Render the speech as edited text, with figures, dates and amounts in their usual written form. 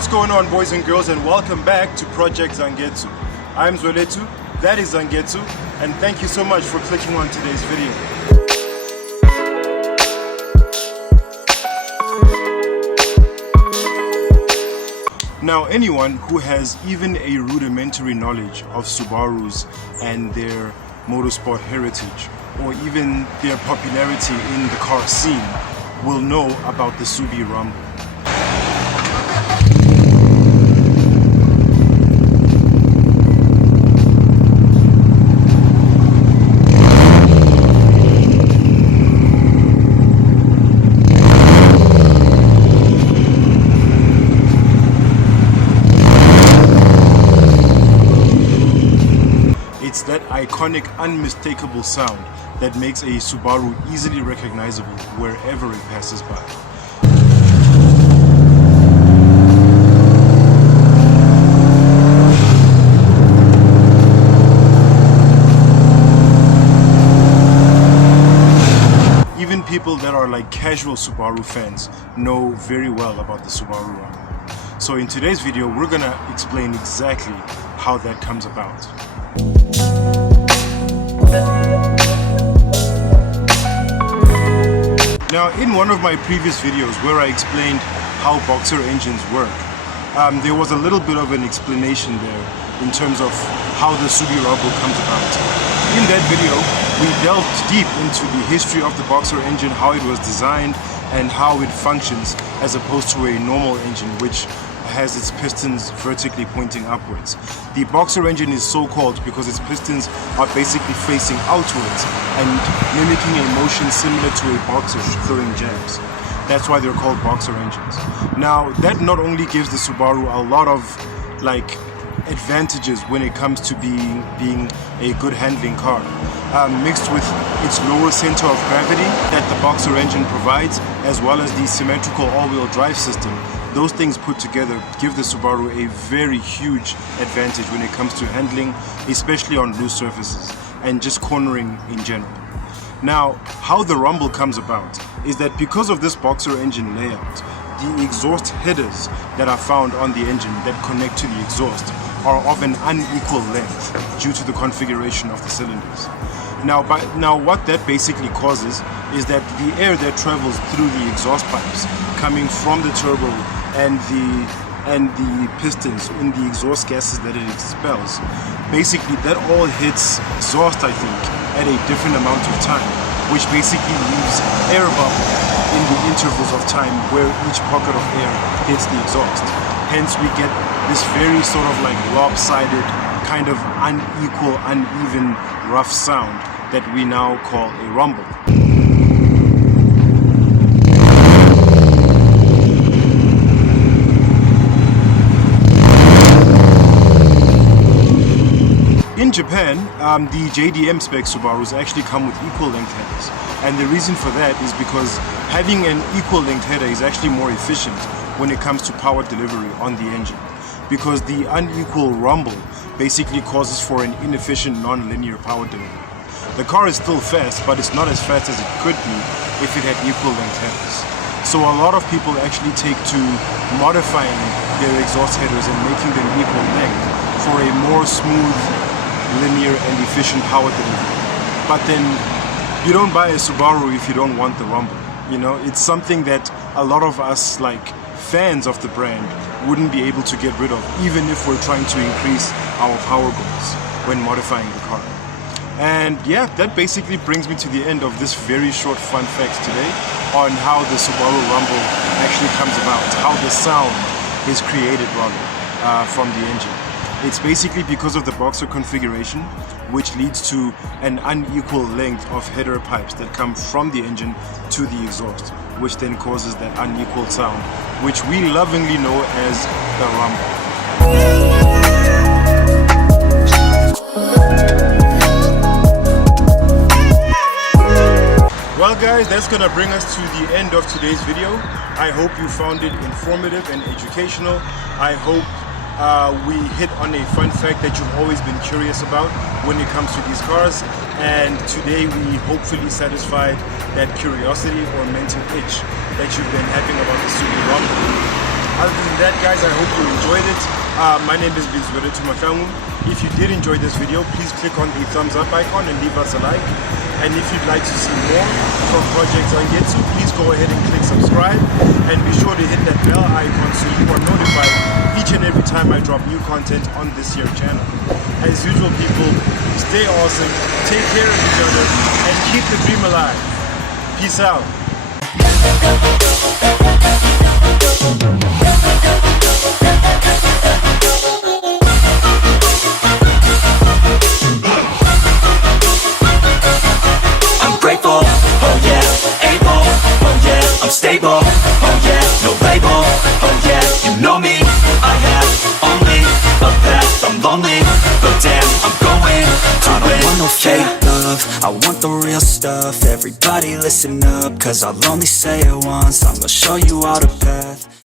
What's going on, boys and girls, and welcome back to Project Zangetsu. I'm Zoletu, that is Zangetsu, and thank you so much for clicking on today's video. Now, anyone who has even a rudimentary knowledge of Subarus and their motorsport heritage, or even their popularity in the car scene, will know about the Subie Rumble. It's that iconic, unmistakable sound that makes a Subaru easily recognizable wherever it passes by. Even people that are like casual Subaru fans know very well about the Subaru Rumble. So in today's video, we're gonna explain exactly how that comes about. Now, in one of my previous videos where I explained how boxer engines work, there was a little bit of an explanation there in terms of how the Subie Rumble comes about. In that video, we delved deep into the history of the boxer engine, how it was designed, and how it functions as opposed to a normal engine which has its pistons vertically pointing upwards. The boxer engine is so called because its pistons are basically facing outwards and mimicking a motion similar to a boxer throwing jabs. That's why they're called boxer engines. Now, that not only gives the Subaru a lot of advantages when it comes to being a good handling car, mixed with its lower center of gravity that the boxer engine provides, as well as the symmetrical all-wheel drive system. Those things put together give the Subaru a very huge advantage when it comes to handling, especially on loose surfaces and just cornering in general. Now, how the Rumble comes about is that because of this boxer engine layout, the exhaust headers that are found on the engine that connect to the exhaust are of an unequal length due to the configuration of the cylinders. Now what that basically causes is that the air that travels through the exhaust pipes coming from the turbo and the pistons in the exhaust gases that it expels, basically that all hits exhaust, I think, at a different amount of time, which basically leaves air bubble in the intervals of time where each pocket of air hits the exhaust. Hence we get this very sort of lopsided, kind of unequal, uneven, rough sound that we now call a rumble. In Japan, the JDM spec Subarus actually come with equal length headers, and the reason for that is because having an equal length header is actually more efficient when it comes to power delivery on the engine, because the unequal rumble basically causes for an inefficient non-linear power delivery. The car is still fast, but it's not as fast as it could be if it had equal length headers. So a lot of people actually take to modifying their exhaust headers and making them equal length for a more smooth, linear and efficient power delivery. But then you don't buy a Subaru if you don't want the rumble. You know, it's something that a lot of us fans of the brand wouldn't be able to get rid of, even if we're trying to increase our power goals when modifying the car. And yeah, that basically brings me to the end of this very short fun facts today on how the Subaru Rumble actually comes about, how the sound is created from the engine. It's basically because of the boxer configuration, which leads to an unequal length of header pipes that come from the engine to the exhaust, which then causes that unequal sound, which we lovingly know as the rumble. Well guys, that's gonna bring us to the end of today's video. I hope you found it informative and educational. I hope we hit on a fun fact that you've always been curious about when it comes to these cars, and today we hopefully satisfied that curiosity or mental itch that you've been having about the Subie Rumble. Other than that, guys, I hope you enjoyed it. My name is Bizwere Tumaklangu. If you did enjoy this video, please click on the thumbs up icon and leave us a like. And if you'd like to see more from Project Zangetsu, please go ahead and click subscribe. And be sure to hit that bell icon so you are notified each and every time I drop new content on this here channel. As usual, people, stay awesome, take care of each other, and keep the dream alive. Peace out. Grateful, oh yeah, able, oh yeah, I'm stable, oh yeah, no label, oh yeah, you know me, I have only a path, I'm lonely, but damn, I'm going to win. I don't want no fake love, I want the real stuff, everybody listen up, cause I'll only say it once, I'm gonna show you all the path.